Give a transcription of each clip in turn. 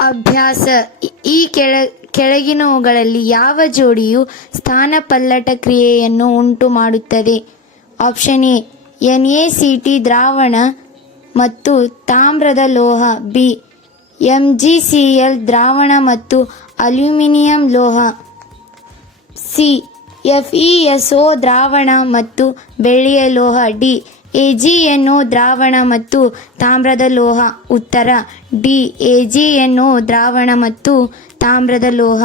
ಅಭ್ಯಾಸ. ಈ ಕೆಳ ಕೆಳಗಿನವುಗಳಲ್ಲಿ ಯಾವ ಜೋಡಿಯು ಸ್ಥಾನ ಪಲ್ಲಟ ಕ್ರಿಯೆಯನ್ನು ಉಂಟು ಮಾಡುತ್ತದೆ option A, N A C T ದ್ರಾವಣ ಮತ್ತು ತಾಮ್ರದ ಲೋಹ. B, M G C L ದ್ರಾವಣ ಮತ್ತು ಅಲ್ಯೂಮಿನಿಯಂ ಲೋಹ. C, F E S O ದ್ರಾವಣ ಮತ್ತು ಬೆಳ್ಳಿಯ ಲೋಹ. ಡಿ ಎಜಿಎನ್ಒ ದ್ರಾವಣ ಮತ್ತು ತಾಮ್ರದ ಲೋಹ. ಉತ್ತರ, ಡಿ, ಎಜಿಎನ್ಒ ದ್ರಾವಣ ಮತ್ತು ತಾಮ್ರದ ಲೋಹ.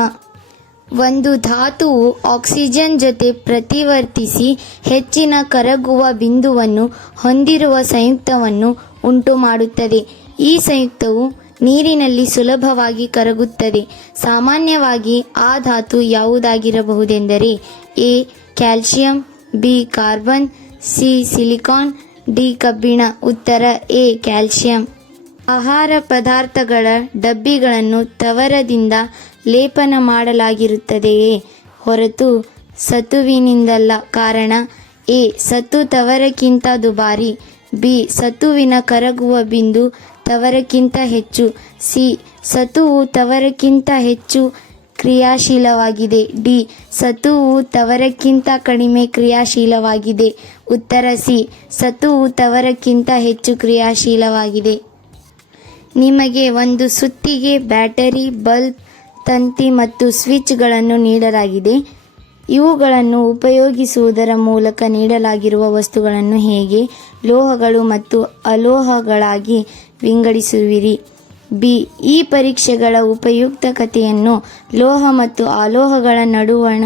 ಒಂದು ಧಾತುವು ಆಕ್ಸಿಜನ್ ಜೊತೆ ಪ್ರತಿವರ್ತಿಸಿ ಹೆಚ್ಚಿನ ಕರಗುವ ಬಿಂದುವನ್ನು ಹೊಂದಿರುವ ಸಂಯುಕ್ತವನ್ನು ಉಂಟುಮಾಡುತ್ತದೆ. ಈ ಸಂಯುಕ್ತವು ನೀರಿನಲ್ಲಿ ಸುಲಭವಾಗಿ ಕರಗುತ್ತದೆ. ಸಾಮಾನ್ಯವಾಗಿ ಆ ಧಾತು ಯಾವುದಾಗಿರಬಹುದೆಂದರೆ A, calcium, B, carbon C silicon D ಕಬ್ಬಿಣ, ಉತ್ತರ ಎ ಕ್ಯಾಲ್ಸಿಯಂ. ಆಹಾರ ಪದಾರ್ಥಗಳ ಡಬ್ಬಿಗಳನ್ನು ತವರದಿಂದ ಲೇಪನ ಮಾಡಲಾಗಿರುತ್ತದೆಯೇ? ಹೊರತು ಸತುವಿನಿಂದಲ್ಲ. ಕಾರಣ, ಎ ಸತು ತವರಕ್ಕಿಂತ ದುಬಾರಿ, ಬಿ ಸತುವಿನ ಕರಗುವ ಬಿಂದು ತವರಕ್ಕಿಂತ ಹೆಚ್ಚು, ಸಿ ಸತುವು ತವರಕ್ಕಿಂತ ಹೆಚ್ಚು ಕ್ರಿಯಾಶೀಲವಾಗಿದೆ. ಡಿ. ಸತುವು ತವರಕ್ಕಿಂತ ಕಡಿಮೆ ಕ್ರಿಯಾಶೀಲವಾಗಿದೆ. ಉತ್ತರ ಸಿ ಸತುವು ತವರಕ್ಕಿಂತ ಹೆಚ್ಚು ಕ್ರಿಯಾಶೀಲವಾಗಿದೆ. ನಿಮಗೆ ಒಂದು ಸುತ್ತಿಗೆ ಬ್ಯಾಟರಿ, ಬಲ್ಬ್, ತಂತಿ ಮತ್ತು ಸ್ವಿಚ್ಗಳನ್ನು ನೀಡಲಾಗಿದೆ. ಇವುಗಳನ್ನು ಉಪಯೋಗಿಸುವುದರ ಮೂಲಕ ನೀಡಲಾಗಿರುವ ವಸ್ತುಗಳನ್ನು ಹೇಗೆ, ಲೋಹಗಳು ಮತ್ತು ಅಲೋಹಗಳಾಗಿ ವಿಂಗಡಿಸುವಿರಿ. ಬಿ, ಈ ಪರೀಕ್ಷೆಗಳ ಉಪಯುಕ್ತತೆಯನ್ನು ಲೋಹ ಮತ್ತು ಅಲೋಹಗಳ ನಡುವಣ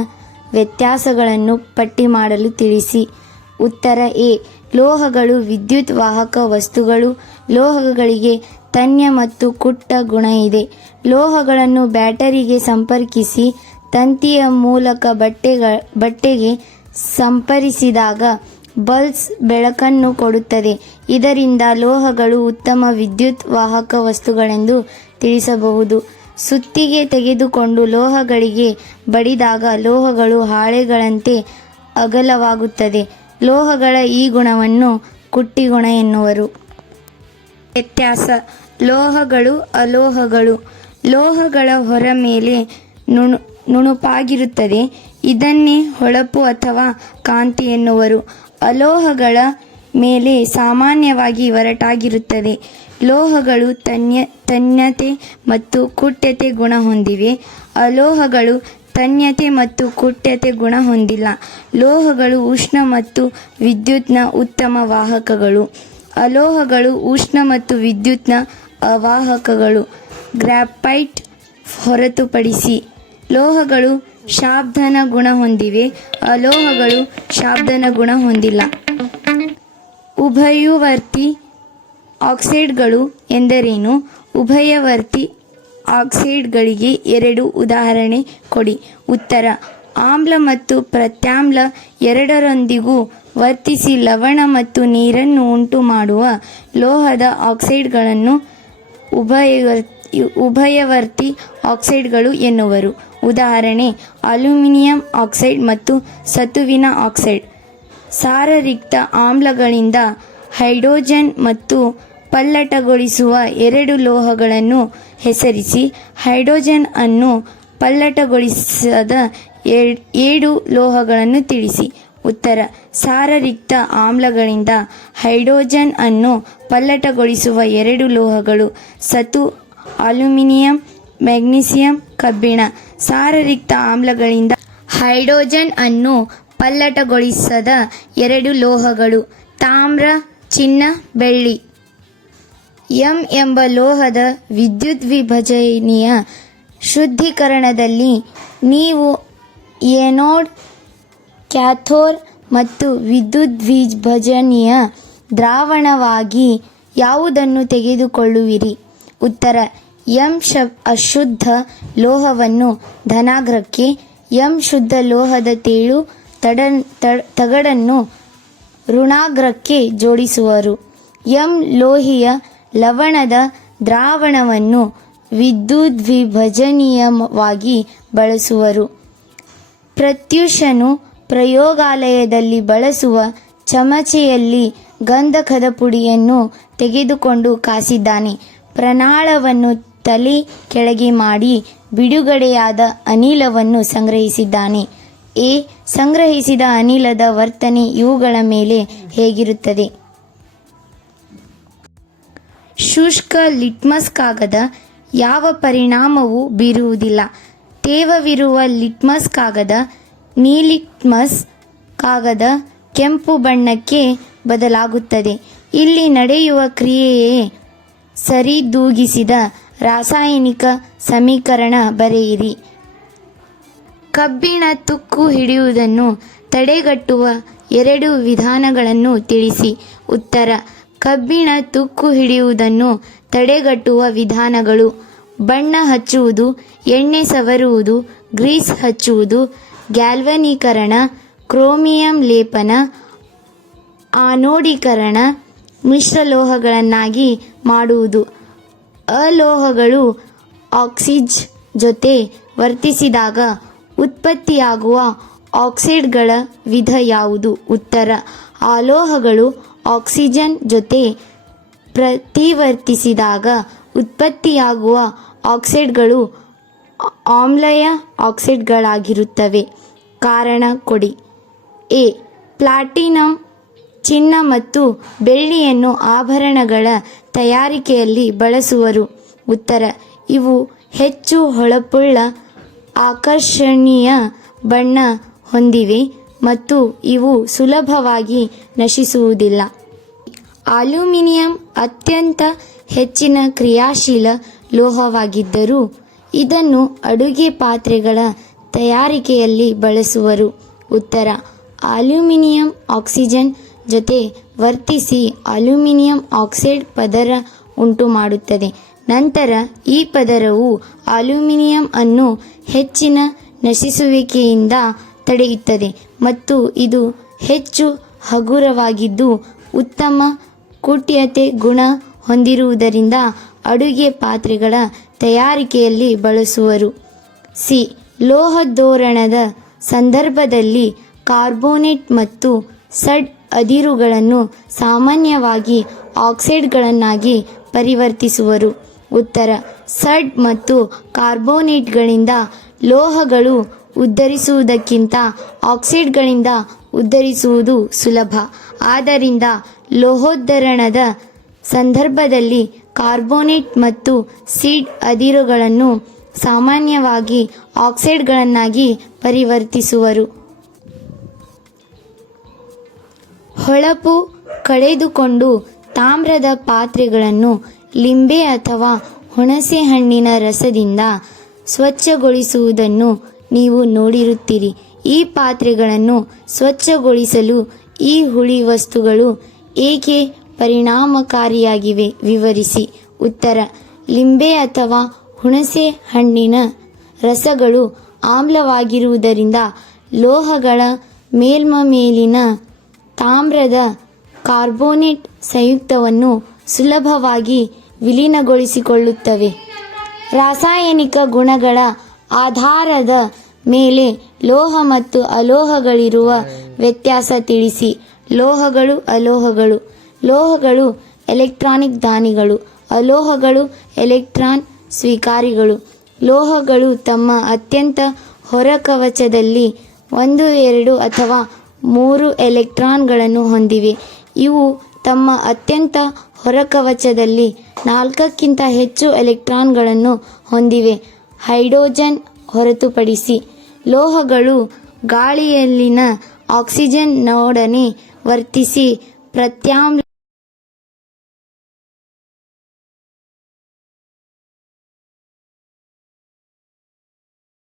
ವ್ಯತ್ಯಾಸಗಳನ್ನು ಪಟ್ಟಿ ಮಾಡಲು ತಿಳಿಸಿ. ಉತ್ತರ ಎ, ಲೋಹಗಳು ವಿದ್ಯುತ್ ವಾಹಕ ವಸ್ತುಗಳು, ಲೋಹಗಳಿಗೆ ತನ್ಯ ಮತ್ತು ಕುಟ್ಟ ಗುಣ ಇದೆ. ಲೋಹಗಳನ್ನು ಬ್ಯಾಟರಿಗೆ ಸಂಪರ್ಕಿಸಿ ತಂತಿಯ ಮೂಲಕ ಬಟ್ಟೆಗ, ಬಟ್ಟೆಗೆ ಸಂಪರಿಸಿದಾಗ ಬಲ್ಬ್ಸ್ ಬೆಳಕನ್ನು ಕೊಡುತ್ತದೆ. ಇದರಿಂದ ಲೋಹಗಳು ಉತ್ತಮ ವಿದ್ಯುತ್ ವಾಹಕ ವಸ್ತುಗಳೆಂದು ತಿಳಿಸಬಹುದು. ಸುತ್ತಿಗೆ ತೆಗೆದುಕೊಂಡು ಲೋಹಗಳಿಗೆ ಬಡಿದಾಗ ಲೋಹಗಳು ಹಾಳೆಗಳಂತೆ ಅಗಲವಾಗುತ್ತದೆ. ಲೋಹಗಳ ಈ ಗುಣವನ್ನು ಕುಟ್ಟಿಗುಣ ಎನ್ನುವರು. ವ್ಯತ್ಯಾಸ. ಲೋಹಗಳು ಅಲೋಹಗಳು. ಲೋಹಗಳ ಹೊರ ಮೇಲೆ ನುಣು, ನುಣುಪಾಗಿರುತ್ತದೆ. ಇದನ್ನೇ ಹೊಳಪು ಅಥವಾ ಕಾಂತಿ ಎನ್ನುವರು. ಅಲೋಹಗಳ ಮೇಲೆ ಸಾಮಾನ್ಯವಾಗಿ ಒರಟಾಗಿರುತ್ತದೆ ಲೋಹಗಳು ತನ್ಯ, ತನ್ಯತೆ ಮತ್ತು ಕುಟ್ಯತೆ ಗುಣ ಹೊಂದಿವೆ. ಅಲೋಹಗಳು ತನ್ಯತೆ ಮತ್ತು ಕುಟ್ಯತೆ ಗುಣ ಹೊಂದಿಲ್ಲ. ಲೋಹಗಳು ಉಷ್ಣ ಮತ್ತು ವಿದ್ಯುತ್ನ ಉತ್ತಮ ವಾಹಕಗಳು. ಅಲೋಹಗಳು ಉಷ್ಣ ಮತ್ತು ವಿದ್ಯುತ್ನ ಅವಾಹಕಗಳು. ಗ್ರಾಫೈಟ್ ಹೊರತುಪಡಿಸಿ ಲೋಹಗಳು ಶಾಬ್ದನ ಗುಣ ಹೊಂದಿವೆ. ಅಲೋಹಗಳು ಶಾಬ್ದನ ಗುಣ ಹೊಂದಿಲ್ಲ. ಉಭಯವರ್ತಿ ಆಕ್ಸೈಡ್ಗಳು ಎಂದರೇನು? ಉಭಯವರ್ತಿ ಆಕ್ಸೈಡ್ಗಳಿಗೆ ಎರಡು ಉದಾಹರಣೆ ಕೊಡಿ. ಉತ್ತರ, ಆಮ್ಲ ಮತ್ತು ಪ್ರತ್ಯಾಮ್ಲ ಎರಡರೊಂದಿಗೂ ವರ್ತಿಸಿ ಲವಣ ಮತ್ತು ನೀರನ್ನು ಉಂಟು ಮಾಡುವ ಲೋಹದ ಆಕ್ಸೈಡ್ಗಳನ್ನು ಉಭಯವರ್ ಉಭಯವರ್ತಿ ಆಕ್ಸೈಡ್ಗಳು ಎನ್ನುವರು. ಉದಾಹರಣೆ, ಅಲ್ಯೂಮಿನಿಯಂ ಆಕ್ಸೈಡ್ ಮತ್ತು ಸತುವಿನ ಆಕ್ಸೈಡ್. ಸಾರರಿಕ್ತ ಆಮ್ಲಗಳಿಂದ ಹೈಡ್ರೋಜನ್ ಮತ್ತು ಪಲ್ಲಟಗೊಳಿಸುವ ಎರಡು ಲೋಹಗಳನ್ನು ಹೆಸರಿಸಿ, ಹೈಡ್ರೋಜನ್ ಅನ್ನು ಪಲ್ಲಟಗೊಳಿಸದ ಏಳು ಲೋಹಗಳನ್ನು ತಿಳಿಸಿ. ಉತ್ತರ. ಸಾರರಿಕ್ತ ಆಮ್ಲಗಳಿಂದ ಹೈಡ್ರೋಜನ್ ಅನ್ನು ಪಲ್ಲಟಗೊಳಿಸುವ ಎರಡು ಲೋಹಗಳು, ಸತು, ಅಲ್ಯೂಮಿನಿಯಂ ಮೆಗ್ನೀಸಿಯಂ ಕಬ್ಬಿಣ. ಸಾರರಿಕ್ತ ಆಮ್ಲಗಳಿಂದ ಹೈಡ್ರೋಜನ್ ಅನ್ನು ಪಲ್ಲಟಗೊಳಿಸದ ಎರಡು ಲೋಹಗಳು, ತಾಮ್ರ, ಚಿನ್ನ, ಬೆಳ್ಳಿ. ಎಂ ಎಂಬ ಲೋಹದ ವಿದ್ಯುತ್ ವಿಭಜನೆಯ ಶುದ್ಧೀಕರಣದಲ್ಲಿ ನೀವು ಎನೋಡ್ ಕ್ಯಾಥೋಡ್ ಮತ್ತು ವಿದ್ಯುದ್ವಿಭಜನೀಯ ದ್ರಾವಣವಾಗಿ ಯಾವುದನ್ನು ತೆಗೆದುಕೊಳ್ಳುವಿರಿ? ಉತ್ತರ, ಎಂ ಶ ಅಶುದ್ಧ ಲೋಹವನ್ನು ಧನಾಗ್ರಕ್ಕೆ, ಎಂ ಶುದ್ಧ ಲೋಹದ ತೇಳು ತಡ ತಗಡನ್ನು ಋಣಾಗ್ರಕ್ಕೆ ಜೋಡಿಸುವರು. ಎಂ ಲೋಹಿಯ ಲವಣದ ದ್ರಾವಣವನ್ನು ವಿದ್ಯುದ್ವಿಭಜನೀಯವಾಗಿ ಬಳಸುವರು. ಪ್ರತ್ಯೂಷನು ಪ್ರಯೋಗಾಲಯದಲ್ಲಿ ಬಳಸುವ ಚಮಚೆಯಲ್ಲಿ ಗಂಧಕದ ಪುಡಿಯನ್ನು ತೆಗೆದುಕೊಂಡು ಕಾಸಿದ್ದಾನೆ. ಪ್ರನಾಳವನ್ನು ತಲೆ ಕೆಳಗೆ ಮಾಡಿ ಬಿಡುಗಡೆಯಾದ ಅನಿಲವನ್ನು ಸಂಗ್ರಹಿಸಿದ್ದಾನೆ. ಎ ಸಂಗ್ರಹಿಸಿದ ಅನಿಲದ ವರ್ತನೆ ಇವುಗಳ ಮೇಲೆ ಹೇಗಿರುತ್ತದೆ? ಶುಷ್ಕ ಲಿಟ್ಮಸ್ ಕಾಗದ ಯಾವ ಪರಿಣಾಮವೂ ಬೀರುವುದಿಲ್ಲ. ತೇವವಿರುವ ಲಿಟ್ಮಸ್ ಕಾಗದ ನೀಲಿಟ್ಮಸ್ ಕಾಗದ ಕೆಂಪು ಬಣ್ಣಕ್ಕೆ ಬದಲಾಗುತ್ತದೆ. ಇಲ್ಲಿ ನಡೆಯುವ ಕ್ರಿಯೆಯೇ ಸರಿದೂಗಿಸಿದ ರಾಸಾಯನಿಕ ಸಮೀಕರಣ ಬರೆಯಿರಿ. ಕಬ್ಬಿಣ ತುಕ್ಕು ಹಿಡಿಯುವುದನ್ನು ತಡೆಗಟ್ಟುವ ಎರಡು ವಿಧಾನಗಳನ್ನು ತಿಳಿಸಿ. ಉತ್ತರ, ಕಬ್ಬಿಣ ತುಕ್ಕು ಹಿಡಿಯುವುದನ್ನು ತಡೆಗಟ್ಟುವ ವಿಧಾನಗಳು. ಬಣ್ಣ ಹಚ್ಚುವುದು, ಎಣ್ಣೆ ಸವರುವುದು, ಗ್ರೀಸ್ ಹಚ್ಚುವುದು ಗ್ಯಾಲ್ವನೀಕರಣ, ಕ್ರೋಮಿಯಂ ಲೇಪನ, ಆನೋಡೀಕರಣ ಮಿಶ್ರಲೋಹಗಳನ್ನಾಗಿ ಮಾಡುವುದು. ಅಲೋಹಗಳು ಆಕ್ಸಿಜ್ ಜೊತೆ ವರ್ತಿಸಿದಾಗ ಉತ್ಪತ್ತಿಯಾಗುವ ಆಕ್ಸೈಡ್ಗಳ ವಿಧ ಯಾವುದು? ಉತ್ತರ, ಅಲೋಹಗಳು ಆಕ್ಸಿಜನ್ ಜೊತೆ ಪ್ರತಿವರ್ತಿಸಿದಾಗ ಉತ್ಪತ್ತಿಯಾಗುವ ಆಕ್ಸೈಡ್ಗಳು ಆಮ್ಲಯ ಆಕ್ಸೈಡ್ಗಳಾಗಿರುತ್ತವೆ. ಕಾರಣ ಕೊಡಿ. ಎ. ಪ್ಲಾಟಿನಂ ಚಿನ್ನ ಮತ್ತು ಬೆಳ್ಳಿಯನ್ನು ಆಭರಣಗಳ ತಯಾರಿಕೆಯಲ್ಲಿ ಬಳಸುವರು. ಉತ್ತರ. ಇವು ಹೆಚ್ಚು ಹೊಳಪುಳ್ಳ, ಆಕರ್ಷಣೀಯ ಬಣ್ಣ ಹೊಂದಿವೆ ಮತ್ತು ಇವು ಸುಲಭವಾಗಿ ನಶಿಸುವುದಿಲ್ಲ. ಅಲ್ಯೂಮಿನಿಯಂ ಅತ್ಯಂತ ಹೆಚ್ಚಿನ ಕ್ರಿಯಾಶೀಲ ಲೋಹವಾಗಿದ್ದರೂ ಇದನ್ನು ಅಡುಗೆ ಪಾತ್ರೆಗಳ ತಯಾರಿಕೆಯಲ್ಲಿ ಬಳಸುವರು. ಉತ್ತರ, ಅಲ್ಯೂಮಿನಿಯಂ ಆಕ್ಸಿಜನ್ ಜೊತೆ ವರ್ತಿಸಿ ಅಲ್ಯೂಮಿನಿಯಂ ಆಕ್ಸೈಡ್ ಪದರ ಉಂಟು ಮಾಡುತ್ತದೆ ನಂತರ ಈ ಪದರವು ಅಲ್ಯೂಮಿನಿಯಂ ಅನ್ನು ಹೆಚ್ಚಿನ ನಶಿಸುವಿಕೆಯಿಂದ ತಡೆಯುತ್ತದೆ ಮತ್ತು ಇದು ಹೆಚ್ಚು ಹಗುರವಾಗಿದ್ದು ಉತ್ತಮ ಕುಟ್ಯತೆ ಗುಣ ಹೊಂದಿರುವುದರಿಂದ ಅಡುಗೆ ಪಾತ್ರೆಗಳ ತಯಾರಿಕೆಯಲ್ಲಿ ಬಳಸುವರು. ಸಿ. ಲೋಹದೋರಣದ ಸಂದರ್ಭದಲ್ಲಿ ಕಾರ್ಬೋನೇಟ್ ಮತ್ತು ಸಡ್ ಅದಿರುಗಳನ್ನು ಸಾಮಾನ್ಯವಾಗಿ ಆಕ್ಸೈಡ್ಗಳನ್ನಾಗಿ ಪರಿವರ್ತಿಸುವರು. ಉತ್ತರ. ಸಡ್ ಮತ್ತು ಕಾರ್ಬೋನೇಟ್ಗಳಿಂದ ಲೋಹಗಳು ಉದ್ಧರಿಸುವುದಕ್ಕಿಂತ ಆಕ್ಸೈಡ್ಗಳಿಂದ ಉದ್ಧರಿಸುವುದು ಸುಲಭ. ಆದ್ದರಿಂದ ಲೋಹೋದ್ಧರಣದ ಸಂದರ್ಭದಲ್ಲಿ ಕಾರ್ಬೋನೇಟ್ ಮತ್ತು ಸೀಡ್ ಅದಿರುಗಳನ್ನು ಸಾಮಾನ್ಯವಾಗಿ ಆಕ್ಸೈಡ್ಗಳನ್ನಾಗಿ ಪರಿವರ್ತಿಸುವರು. ಹೊಳಪು ಕಳೆದುಕೊಂಡು ತಾಮ್ರದ ಪಾತ್ರೆಗಳನ್ನು ಲಿಂಬೆ ಅಥವಾ ಹುಣಸೆ ಹಣ್ಣಿನ ರಸದಿಂದ ಸ್ವಚ್ಛಗೊಳಿಸುವುದನ್ನು ನೀವು ನೋಡಿರುತ್ತೀರಿ. ಈ ಪಾತ್ರೆಗಳನ್ನು ಸ್ವಚ್ಛಗೊಳಿಸಲು ಈ ಹುಳಿ ವಸ್ತುಗಳು ಏಕೆ ಪರಿಣಾಮಕಾರಿಯಾಗಿವೆ. ವಿವರಿಸಿ. ಉತ್ತರ. ಲಿಂಬೆ ಅಥವಾ ಹುಣಸೆ ಹಣ್ಣಿನ ರಸಗಳು ಆಮ್ಲವಾಗಿರುವುದರಿಂದ ಲೋಹಗಳ ಮೇಲ್ಮ ಮೇಲಿನ ತಾಮ್ರದ ಕಾರ್ಬೋನೇಟ್ ಸಂಯುಕ್ತವನ್ನು ಸುಲಭವಾಗಿ ವಿಲೀನಗೊಳಿಸಿಕೊಳ್ಳುತ್ತವೆ. ರಾಸಾಯನಿಕ ಗುಣಗಳ ಆಧಾರದ ಮೇಲೆ ಲೋಹ ಮತ್ತು ಅಲೋಹಗಳಿರುವ ವ್ಯತ್ಯಾಸ ತಿಳಿಸಿ. ಲೋಹಗಳು ಅಲೋಹಗಳು. ಲೋಹಗಳು ಎಲೆಕ್ಟ್ರಾನಿಕ್ ದಾನಿಗಳು, ಅಲೋಹಗಳು ಎಲೆಕ್ಟ್ರಾನ್ ಸ್ವೀಕಾರಿಗಳು. ಲೋಹಗಳು ತಮ್ಮ ಅತ್ಯಂತ ಹೊರಕವಚದಲ್ಲಿ ಒಂದು, ಎರಡು ಅಥವಾ ಮೂರು ಎಲೆಕ್ಟ್ರಾನ್ಗಳನ್ನು ಹೊಂದಿವೆ. ಇವು ತಮ್ಮ ಅತ್ಯಂತ ಹೊರಕವಚದಲ್ಲಿ ನಾಲ್ಕಕ್ಕಿಂತ ಹೆಚ್ಚು ಎಲೆಕ್ಟ್ರಾನ್ಗಳನ್ನು ಹೊಂದಿವೆ. ಹೈಡ್ರೋಜನ್ ಹೊರತುಪಡಿಸಿ ಲೋಹಗಳು ಗಾಳಿಯಲ್ಲಿನ ಆಕ್ಸಿಜನ್ನೊಡನೆ ವರ್ತಿಸಿ ಪ್ರತ್ಯಾಮ್ಲ